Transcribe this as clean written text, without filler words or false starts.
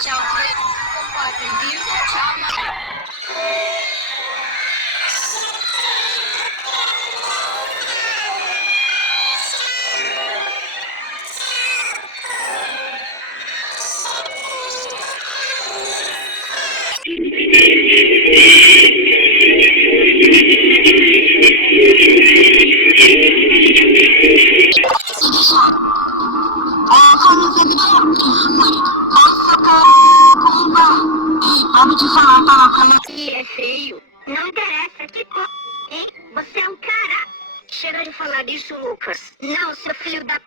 Tchau, compadre. Tchau, Vamos te falar palavrão. que é feio. Não interessa, que Hein? Você é um cara. Chega de falar disso, Lucas. Não, seu filho da